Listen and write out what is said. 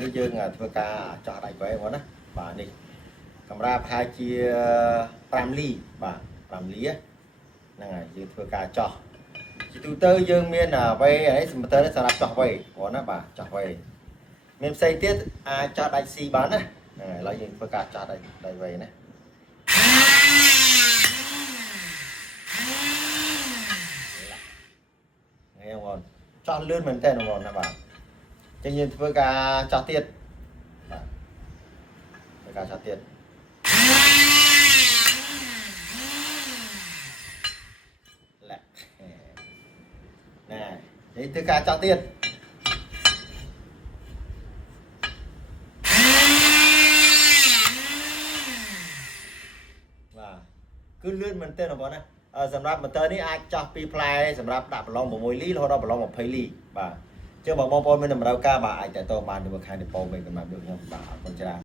នេះយើងធ្វើការចោះដៃវែងហ្នឹងណាបាទនេះកម្រាលប្រហែលជា5លីបាទ5លីហ្នឹងហើយយើងធ្វើការចោះជាទូទៅយើងមានវែងនេះសម្រាប់សម្រាប់ចោះវែងព្រោះណាបាទចោះវែងមានផ្សេងទៀតអាចចោះដៃស៊ីបានណាហ្នឹងហើយឥឡូវយើងធ្វើការចោះដៃវែងណាហ្នឹងបងចោះលឿនមែនតើបងណាបាទចឹងយើងធ្វើការចោះទៀតបាទធ្វើការចោះទៀតឡាក់ណែនេះធ្វើការចោះទៀតបាទគឺលឿនមែនតើបងណាសម្រាប់ម៉ូទ័រនេះអាចចោះពីផ្លែសម្រាប់ដាក់ប្រឡង6លីរហូតដល់ប្រឡង20លីបាទចឹងបងប្អូនមានតម្រូវការបាទអាចតទៅបានទៅខាង Depo វិញសម្រាប់យកខ្ញុំបាទអរគុណច្រើន